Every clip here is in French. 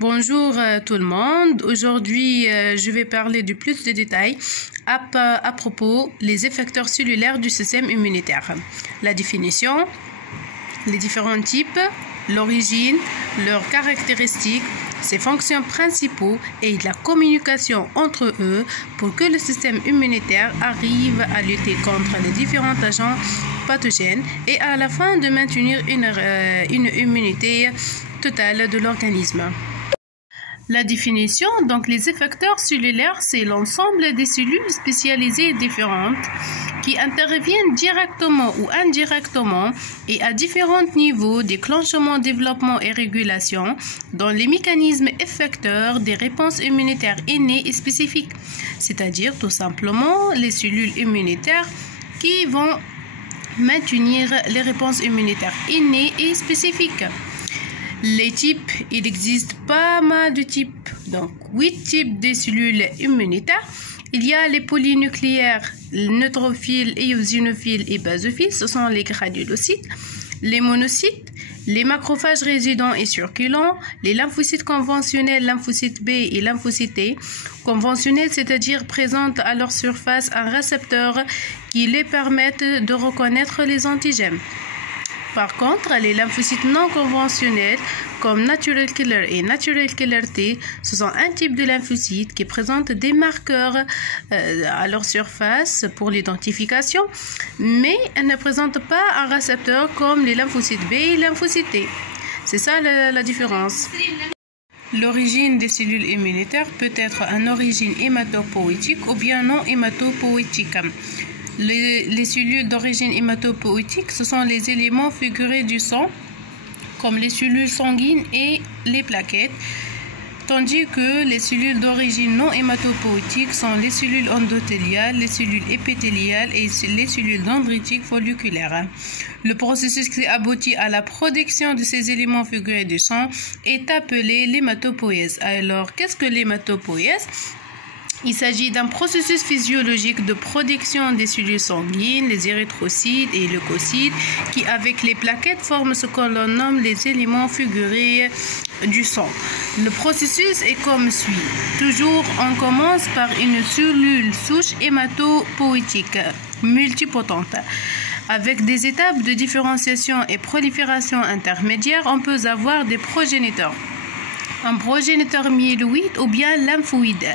Bonjour tout le monde. Aujourd'hui, je vais parler de plus de détails à propos des effecteurs cellulaires du système immunitaire. La définition, les différents types, l'origine, leurs caractéristiques, ses fonctions principaux et la communication entre eux pour que le système immunitaire arrive à lutter contre les différents agents pathogènes et à la fin de maintenir une immunité totale de l'organisme. La définition, donc les effecteurs cellulaires, c'est l'ensemble des cellules spécialisées différentes qui interviennent directement ou indirectement et à différents niveaux déclenchement, développement et régulation dans les mécanismes effecteurs des réponses immunitaires innées et spécifiques, c'est-à-dire tout simplement les cellules immunitaires qui vont maintenir les réponses immunitaires innées et spécifiques. Les types, il existe pas mal de types, donc 8 types de cellules immunitaires. Il y a les polynucléaires, les neutrophiles, éosinophiles et basophiles, ce sont les granulocytes, les monocytes, les macrophages résidents et circulants, les lymphocytes conventionnels, lymphocytes B et lymphocytes T. Conventionnels, c'est-à-dire présentent à leur surface un récepteur qui les permettent de reconnaître les antigènes. Par contre, les lymphocytes non conventionnels, comme Natural Killer et Natural Killer T, ce sont un type de lymphocytes qui présentent des marqueurs à leur surface pour l'identification, mais elles ne présentent pas un récepteur comme les lymphocytes B et lymphocytes T. C'est ça la différence. L'origine des cellules immunitaires peut être une origine hématopoïétique ou bien non hématopoïétique. Les cellules d'origine hématopoïétique, ce sont les éléments figurés du sang, comme les cellules sanguines et les plaquettes, tandis que les cellules d'origine non hématopoïétique sont les cellules endothéliales, les cellules épithéliales et les cellules dendritiques folliculaires. Le processus qui aboutit à la production de ces éléments figurés du sang est appelé l'hématopoïèse. Alors, qu'est-ce que l'hématopoïèse ? Il s'agit d'un processus physiologique de production des cellules sanguines, les érythrocytes et leucocytes, qui avec les plaquettes forment ce que l'on nomme les éléments figurés du sang. Le processus est comme suit. Toujours, on commence par une cellule souche hématopoïétique multipotente. Avec des étapes de différenciation et prolifération intermédiaires, on peut avoir des progéniteurs. Un progéniteur myéloïde ou bien lymphoïde.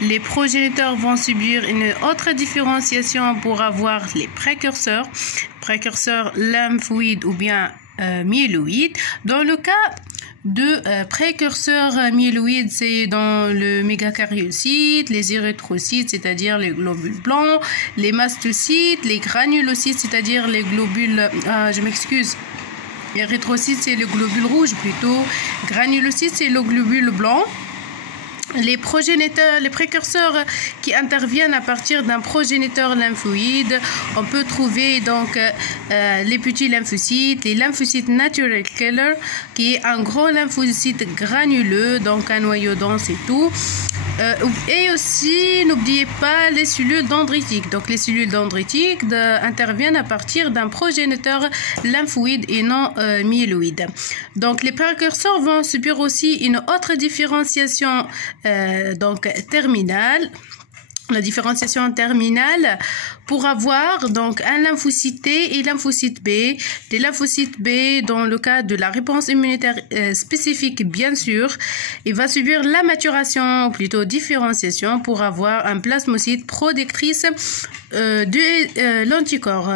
Les progéniteurs vont subir une autre différenciation pour avoir les précurseurs lymphoïdes ou bien myéloïdes. Dans le cas de précurseurs myéloïdes, c'est dans le mégakaryocyte, les érythrocytes, c'est-à-dire les globules blancs, les mastocytes, les granulocytes, c'est-à-dire les globules, érythrocytes, c'est le globule rouge plutôt. Granulocytes, c'est le globule blanc. Les précurseurs qui interviennent à partir d'un progéniteur lymphoïde, on peut trouver donc les petits lymphocytes, les lymphocytes natural killer, qui est un gros lymphocyte granuleux, donc un noyau dense et tout. Et aussi, n'oubliez pas les cellules dendritiques. Donc, les cellules dendritiques interviennent à partir d'un progéniteur lymphoïde et non myéloïde. Donc, les précurseurs vont subir aussi une autre différenciation terminale. La différenciation terminale pour avoir donc un lymphocyte T et lymphocyte B. Des lymphocytes B, dans le cas de la réponse immunitaire spécifique, bien sûr, il va subir la maturation, ou plutôt différenciation, pour avoir un plasmocyte protectrice de l'anticorps.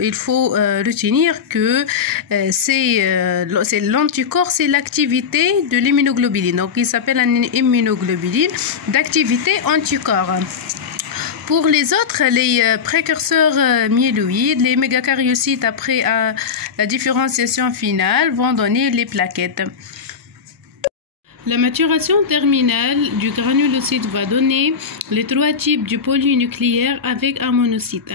Il faut retenir que c'est l'anticorps, c'est l'activité de l'immunoglobuline. Donc, il s'appelle une immunoglobuline d'activité anticorps. Pour les autres, les précurseurs myéloïdes, les mégakaryocytes, après la différenciation finale, vont donner les plaquettes. La maturation terminale du granulocyte va donner les 3 types du polynucléaire avec un monocyte.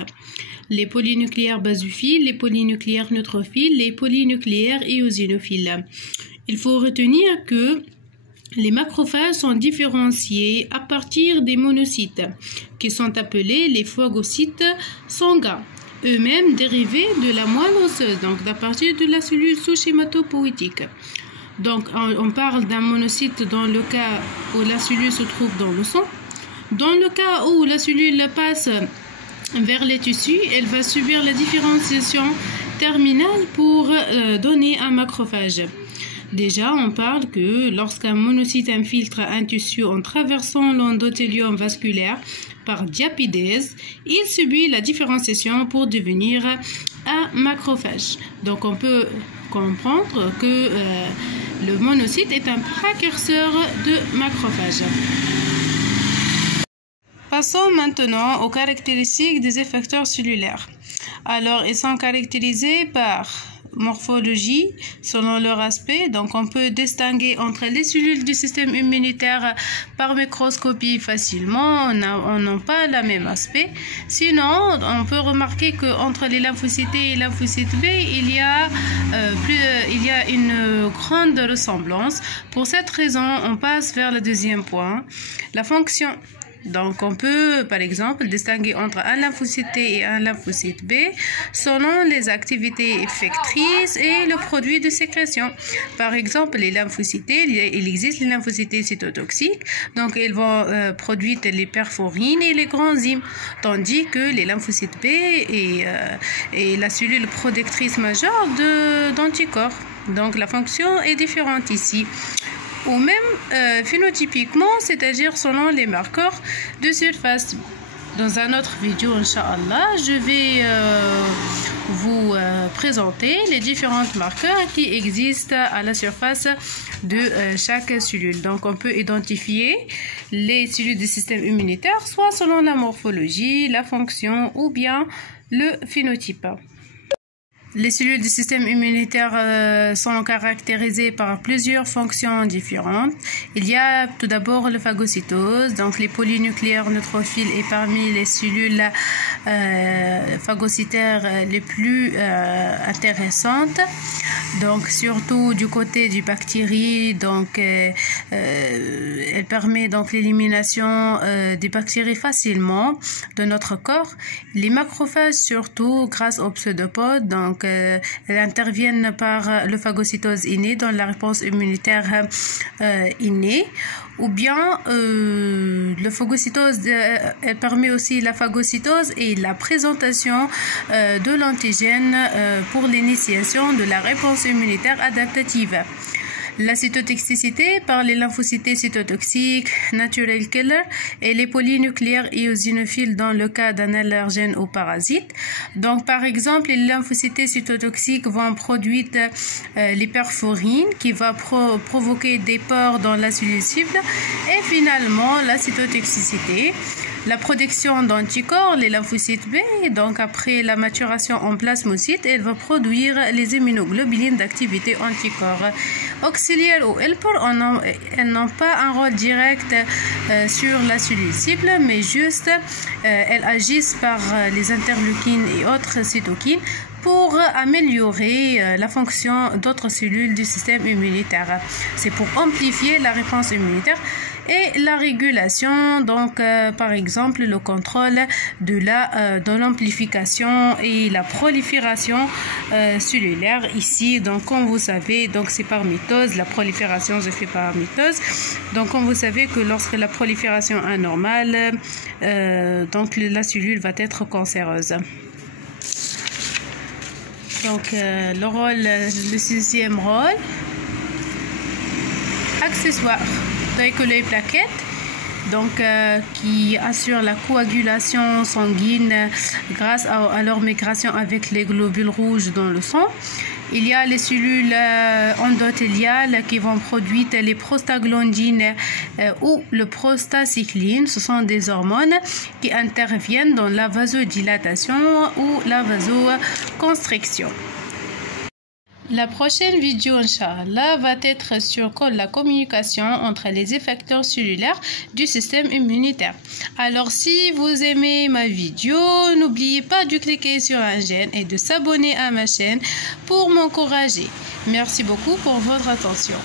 Les polynucléaires basophiles, les polynucléaires neutrophiles, les polynucléaires éosinophiles. Il faut retenir que les macrophages sont différenciés à partir des monocytes, qui sont appelés les phagocytes sanguins, eux-mêmes dérivés de la moelle osseuse, donc à partir de la cellule souche hématopoïétique. Donc, on parle d'un monocyte dans le cas où la cellule se trouve dans le sang. Dans le cas où la cellule passe vers les tissus, elle va subir la différenciation terminale pour donner un macrophage. Déjà, on parle que lorsqu'un monocyte infiltre un tissu en traversant l'endothélium vasculaire par diapidèse, il subit la différenciation pour devenir un macrophage. Donc, on peut comprendre que le monocyte est un précurseur de macrophage. Passons maintenant aux caractéristiques des effecteurs cellulaires. Alors, ils sont caractérisés par morphologie selon leur aspect. Donc, on peut distinguer entre les cellules du système immunitaire par microscopie facilement. On n'a pas le même aspect. Sinon, on peut remarquer qu'entre les lymphocytes T et lymphocytes B, il y a une grande ressemblance. Pour cette raison, on passe vers le deuxième point, la fonction. Donc, on peut, par exemple, distinguer entre un lymphocyte T et un lymphocyte B selon les activités effectrices et le produit de sécrétion. Par exemple, les lymphocytes T, il existe les lymphocytes T cytotoxiques, donc ils vont produire les perforines et les granzymes, tandis que les lymphocytes B est la cellule protectrice majeure d'anticorps. Donc, la fonction est différente ici. Ou même phénotypiquement, c'est-à-dire selon les marqueurs de surface. Dans un autre vidéo, Inch'Allah, je vais vous présenter les différents marqueurs qui existent à la surface de chaque cellule. Donc, on peut identifier les cellules du système immunitaire, soit selon la morphologie, la fonction ou bien le phénotype. Les cellules du système immunitaire sont caractérisées par plusieurs fonctions différentes. Il y a tout d'abord le phagocytose, donc les polynucléaires neutrophiles est parmi les cellules phagocytaires les plus intéressantes. Donc surtout du côté du bactéries, donc elle permet donc l'élimination des bactéries facilement de notre corps. Les macrophages surtout grâce aux pseudopodes, donc elles interviennent par le phagocytose innée dans la réponse immunitaire innée, ou bien le phagocytose, elle permet aussi la phagocytose et la présentation de l'antigène pour l'initiation de la réponse immunitaire adaptative. La cytotoxicité par les lymphocytes cytotoxiques, natural killer, et les polynucléaires éosinophiles dans le cas d'un allergène ou parasite. Donc, par exemple, les lymphocytes cytotoxiques vont produire les perforines qui va provoquer des pores dans la cellule cible. Et finalement, la cytotoxicité, la production d'anticorps, les lymphocytes B, donc après la maturation en plasmocyte, elle va produire les immunoglobulines d'activité anticorps. Auxiliaires ou helpers, elles n'ont pas un rôle direct sur la cellule cible, mais juste elles agissent par les interleukines et autres cytokines pour améliorer la fonction d'autres cellules du système immunitaire. C'est pour amplifier la réponse immunitaire et la régulation, donc par exemple le contrôle de l'amplification et la prolifération cellulaire ici. Donc comme vous savez, donc c'est par mitose, la prolifération se fait par mitose. Donc comme vous savez que lorsque la prolifération est anormale, donc la cellule va être cancéreuse. Donc le rôle, le sixième rôle, accessoire, que les plaquettes, donc qui assure la coagulation sanguine grâce à leur migration avec les globules rouges dans le sang. Il y a les cellules endothéliales qui vont produire les prostaglandines ou le prostacycline. Ce sont des hormones qui interviennent dans la vasodilatation ou la vasoconstriction. La prochaine vidéo, Inch'Allah, va être sur la communication entre les effecteurs cellulaires du système immunitaire. Alors, si vous aimez ma vidéo, n'oubliez pas de cliquer sur un j'aime et de s'abonner à ma chaîne pour m'encourager. Merci beaucoup pour votre attention.